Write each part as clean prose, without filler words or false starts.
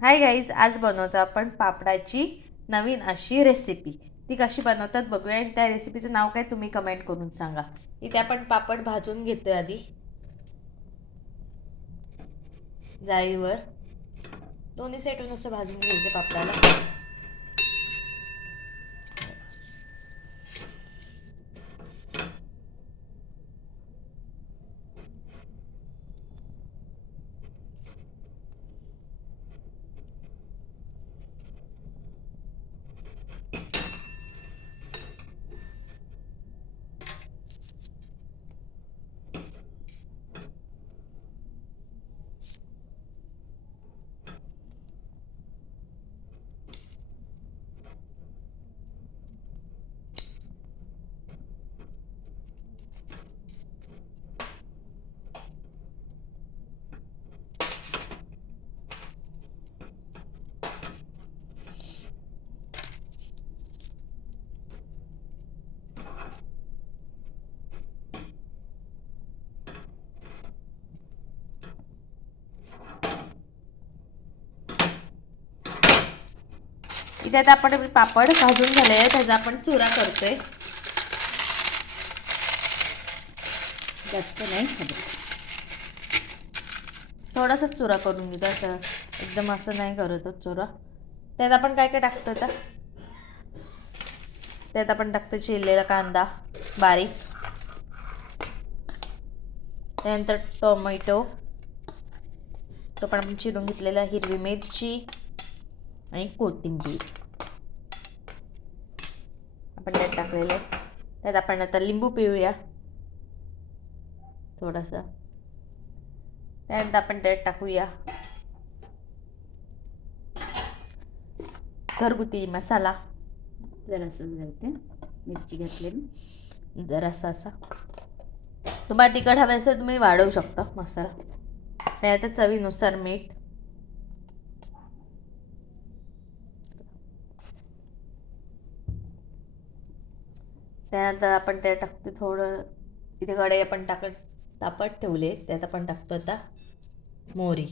Hi guys, आज बनवतो आपण पापडाची नवीन अशी रेसिपी. ती कशी बनवतात बघूया आणि त्या रेसिपीचं नाव काय तुम्ही कमेंट करून सांगा. इथे आपण पापड भाजून घेतोय आधी जाळीवर. दोन्ही साईडून असं भाजून घ्यायचं पापडाला. इथे आता आपण पापड भाजून झाले, त्याचा आपण चुरा करतोय. जास्त नाही, थोडासाच चुरा करून घेतो. असं एकदम असं नाही करत चुरा. त्यात आपण काय काय टाकतो आता, त्यात आपण टाकतो चिरलेला कांदा बारीक, त्यानंतर टोमॅटो, तो पण आपण चिरून घेतलेला, हिरवी मिरची आणि कोथिंबीर आपण त्यात टाकलेले. त्यात आपण आता लिंबू पिळूया थोडासा. त्यानंतर आपण त्यात टाकूया घरगुती मसाला, जरासं घालते, मिरची घातलेली जरासा असा. तुम्हाला तिखट हवं असेल तुम्ही वाढवू शकता मसाला. त्यात चवीनुसार मीठ, त्यानंतर आपण त्यात टाकतो थोडं, इथे कढई आपण तापत ठेवले, त्यात आपण टाकतो आता मोहरी.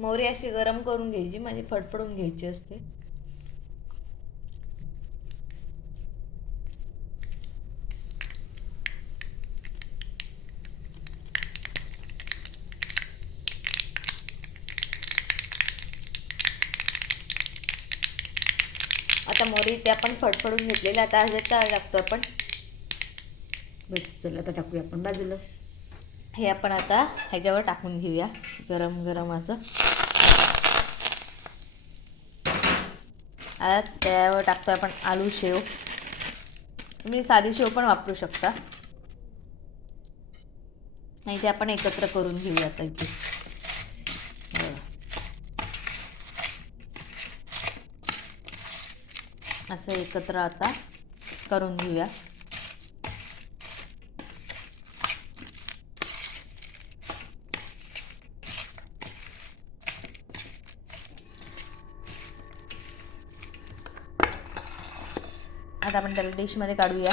मोहरी अशी गरम करून घ्यायची, म्हणजे फडफडून घ्यायची असते. आता मोहरी ते आपण फडफडून घेतलेली. आता ह्याच्यात टाकतो आपण, बस चला आता टाकूया आपण बाजूला. हे आपण आता ह्याच्यावर टाकून घेऊया गरम गरम असं. आता त्यावर टाकतो आपण आलू शेव. तुम्ही साधी शेव पण वापरू शकता. नाही ते आपण एकत्र करून घेऊया आता इथे. असं एकत्र आता करून घेऊया. आता आपण त्याला डिशमध्ये काढूया.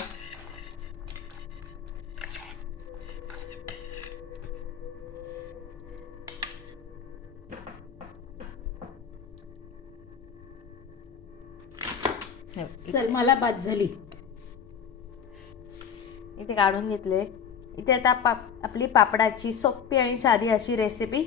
चल मला बाद झाली. इथे काढून घेतले. इथे आता आपली पापडाची सोपी आणि साधी अशी रेसिपी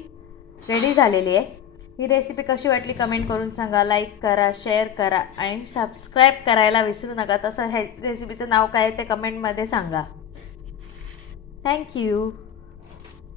रेडी झालेली आहे. ही रेसिपी कशी वाटली कमेंट करून सांगा. लाईक करा, शेअर करा आणि सबस्क्राईब करायला विसरू नका. तसं ह्या रेसिपीचं नाव काय आहे ते कमेंटमध्ये सांगा. थँक्यू.